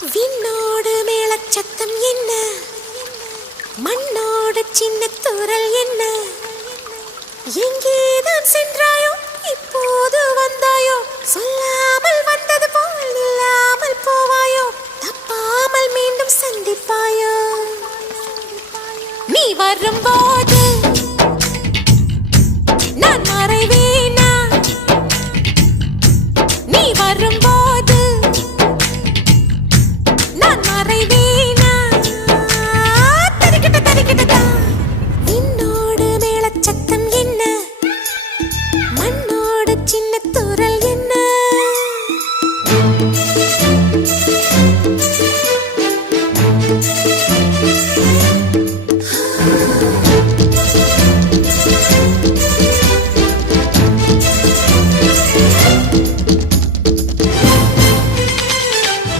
விண்ணோடு மேளச்சத்தம் என்ன, மண்ணோடு சின்ன தூரல் என்ன, எங்கேதான் சென்றாயோ இப்போது வந்தாயோ, சொல்லாமல் வந்தது போல் இல்லாமல் போவாயோ, தப்பாமல் மீண்டும் சந்திப்பாயோ, நீ வரும்போது